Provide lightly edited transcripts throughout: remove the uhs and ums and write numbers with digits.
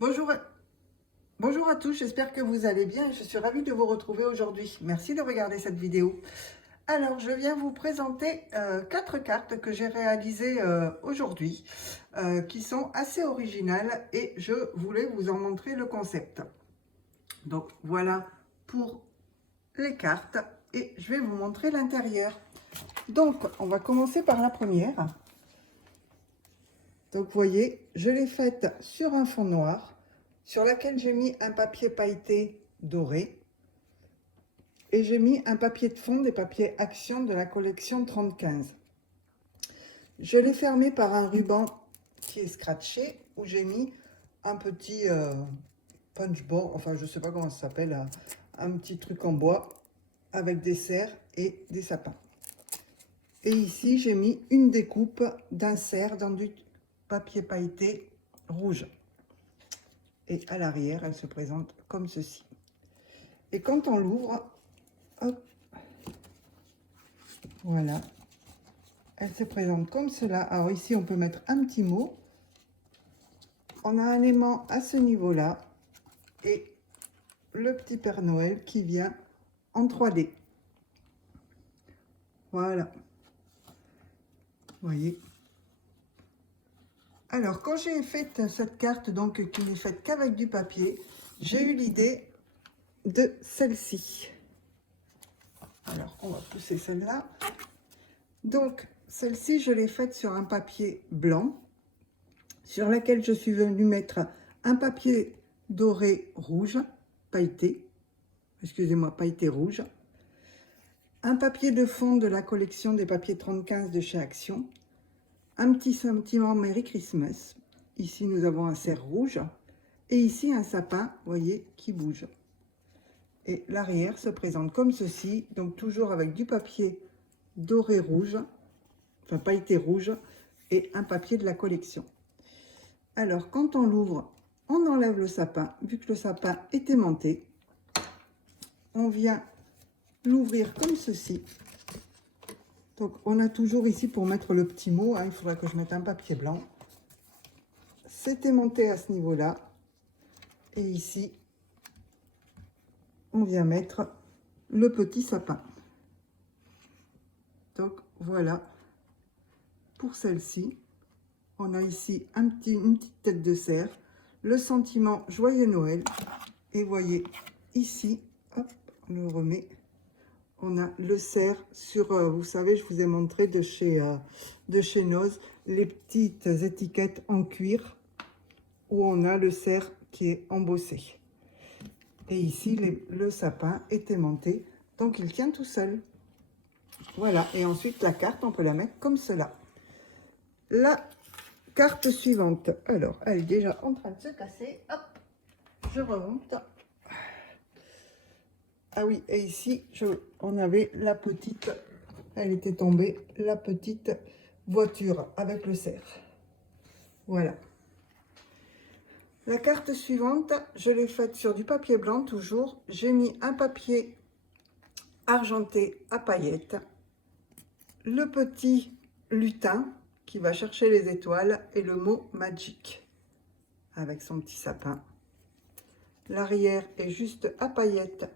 Bonjour, bonjour à tous, j'espère que vous allez bien et je suis ravie de vous retrouver aujourd'hui. Merci de regarder cette vidéo. Alors, je viens vous présenter 4 cartes que j'ai réalisées aujourd'hui, qui sont assez originales et je voulais vous en montrer le concept. Donc, voilà pour les cartes et je vais vous montrer l'intérieur. Donc, on va commencer par la première. Donc, vous voyez, je l'ai faite sur un fond noir, sur laquelle j'ai mis un papier pailleté doré. Et j'ai mis un papier de fond, des papiers Action de la collection 3015. Je l'ai fermé par un ruban qui est scratché, où j'ai mis un petit punchboard, enfin je ne sais pas comment ça s'appelle, un petit truc en bois avec des cerfs et des sapins. Et ici, j'ai mis une découpe d'un cerf dans du papier pailleté rouge. Et à l'arrière, elle se présente comme ceci. Et quand on l'ouvre, hop, voilà, elle se présente comme cela. Alors ici, on peut mettre un petit mot. On a un aimant à ce niveau-là et le petit Père Noël qui vient en 3D. Voilà. Vous voyez. Alors, quand j'ai fait cette carte, donc qui n'est faite qu'avec du papier, j'ai eu l'idée de celle-ci. Alors, on va pousser celle-là. Donc, celle-ci, je l'ai faite sur un papier blanc, sur laquelle je suis venue mettre un papier doré rouge, pailleté, excusez-moi, pailleté rouge, un papier de fond de la collection des papiers 3015 de chez Action, un petit sentiment Merry Christmas, ici nous avons un cerf rouge, et ici un sapin, vous voyez, qui bouge. Et l'arrière se présente comme ceci, donc toujours avec du papier doré rouge, enfin pailleté rouge, et un papier de la collection. Alors, quand on l'ouvre, on enlève le sapin. Vu que le sapin est aimanté, on vient l'ouvrir comme ceci. Donc, on a toujours ici pour mettre le petit mot. Hein, il faudra que je mette un papier blanc. C'est aimanté à ce niveau-là. Et ici, on vient mettre le petit sapin. Donc, voilà pour celle-ci. On a ici une petite tête de cerf, le sentiment Joyeux Noël. Et voyez, ici, hop, on le remet. On a le cerf sur, vous savez, je vous ai montré de chez Noz, les petites étiquettes en cuir où on a le cerf qui est embossé. Et ici, le sapin est aimanté, donc il tient tout seul. Voilà, et ensuite la carte, on peut la mettre comme cela. La carte suivante, alors, elle est déjà en train de se casser. Hop, je remonte. Ah oui, et ici, on avait la petite, elle était tombée, la petite voiture avec le cerf. Voilà. La carte suivante, je l'ai faite sur du papier blanc toujours. J'ai mis un papier argenté à paillettes, le petit lutin qui va chercher les étoiles et le mot Magic avec son petit sapin. L'arrière est juste à paillettes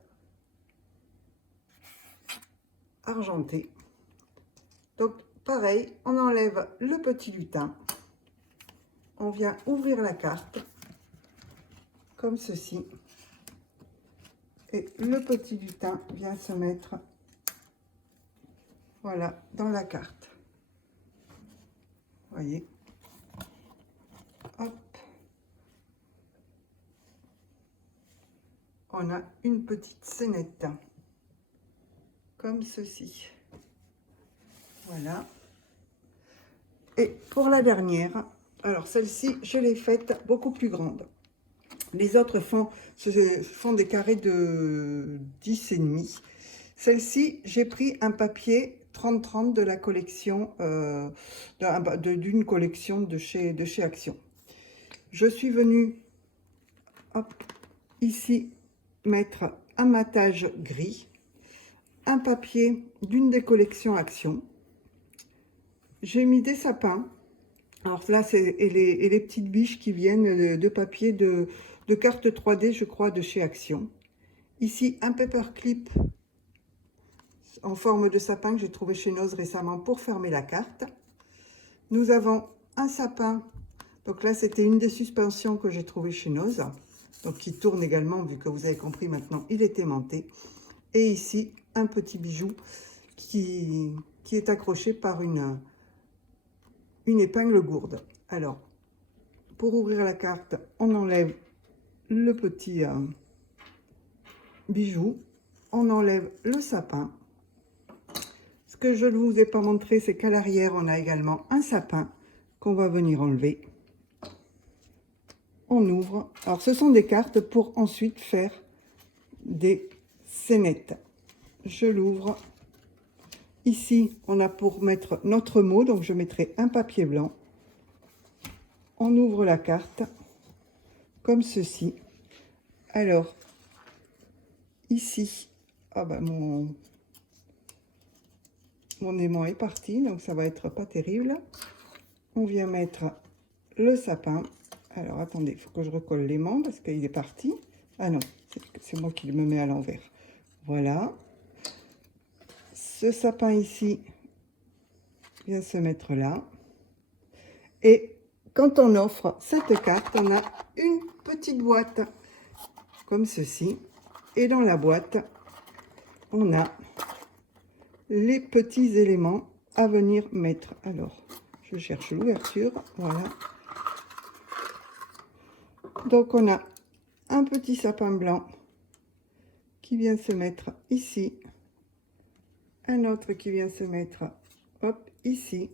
argentées. Donc pareil, on enlève le petit lutin. On vient ouvrir la carte comme ceci. Et le petit lutin vient se mettre, voilà, dans la carte. Voyez. Hop. On a une petite scénette. Comme ceci. Voilà. Et pour la dernière, alors celle-ci, je l'ai faite beaucoup plus grande. Les autres font des carrés de 10,5. Celle-ci, j'ai pris un papier 30-30 de la collection, d'une collection de chez Action. Je suis venue, hop, ici, mettre un matage gris, un papier d'une des collections Action. J'ai mis des sapins Alors là, c'est et les petites biches qui viennent de papier de carte 3D, je crois, de chez Action. Ici, un paperclip en forme de sapin que j'ai trouvé chez Noz récemment pour fermer la carte. Nous avons un sapin. Donc là, c'était une des suspensions que j'ai trouvées chez Noz. Donc qui tourne également, vu que vous avez compris maintenant, il est aimanté. Et ici, un petit bijou qui est accroché par une épingle gourde. Alors, pour ouvrir la carte, on enlève le petit bijou, on enlève le sapin. Ce que je ne vous ai pas montré, c'est qu'à l'arrière, on a également un sapin qu'on va venir enlever. On ouvre. Alors, ce sont des cartes pour ensuite faire des scénettes. Je l'ouvre. Ici, on a pour mettre notre mot, donc je mettrai un papier blanc. On ouvre la carte comme ceci. Alors, ici, ah ben mon aimant est parti, donc ça va être pas terrible. On vient mettre le sapin. Alors, attendez, il faut que je recolle l'aimant parce qu'il est parti. Ah non, c'est moi qui le me mets à l'envers. Voilà. Ce sapin ici vient se mettre là. Et quand on offre cette carte, on a une petite boîte comme ceci. Et dans la boîte, on a les petits éléments à venir mettre. Alors, je cherche l'ouverture. Voilà. Donc, on a un petit sapin blanc qui vient se mettre ici. Un autre qui vient se mettre, hop, ici.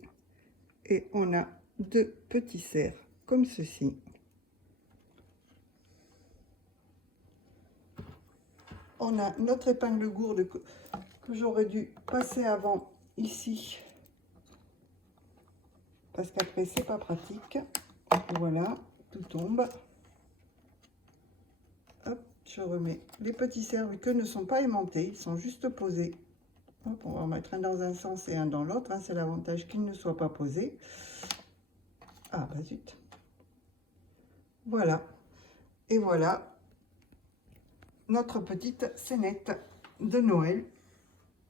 Et on a deux petits cerfs comme ceci. On a notre épingle gourde que j'aurais dû passer avant ici. Parce qu'après, c'est pas pratique. Voilà, tout tombe. Hop, je remets les petits cerfs que ne sont pas aimantés, ils sont juste posés. Hop, on va en mettre un dans un sens et un dans l'autre. Hein, c'est l'avantage qu'ils ne soient pas posés. Ah, bah zut. Voilà. Et voilà notre petite scénette de Noël.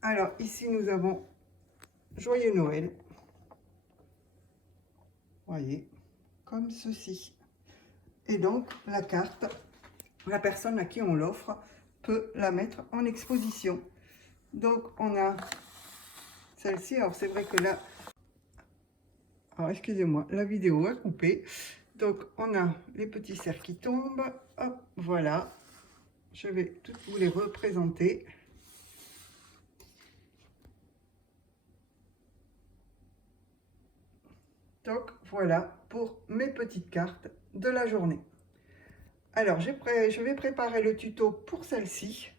Alors, ici, nous avons Joyeux Noël. Voyez, comme ceci. Et donc, la carte, la personne à qui on l'offre peut la mettre en exposition. Donc, on a celle-ci. Alors, c'est vrai que là, alors excusez-moi, la vidéo a coupé. Donc, on a les petits cerfs qui tombent. Hop, voilà. Je vais toutes vous les représenter. Donc, voilà pour mes petites cartes de la journée. Alors, je vais préparer le tuto pour celle-ci,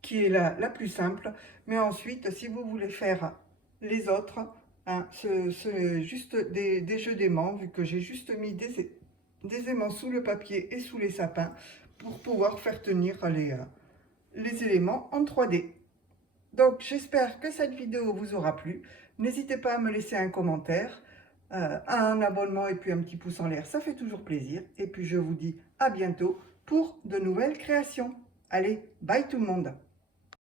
qui est la plus simple. Mais ensuite, si vous voulez faire les autres, hein, juste des jeux d'aimants, vu que j'ai juste mis des aimants sous le papier et sous les sapins, pour pouvoir faire tenir les éléments en 3D. Donc, j'espère que cette vidéo vous aura plu. N'hésitez pas à me laisser un commentaire, un abonnement et puis un petit pouce en l'air, ça fait toujours plaisir. Et puis, je vous dis à bientôt pour de nouvelles créations. Allez, bye tout le monde!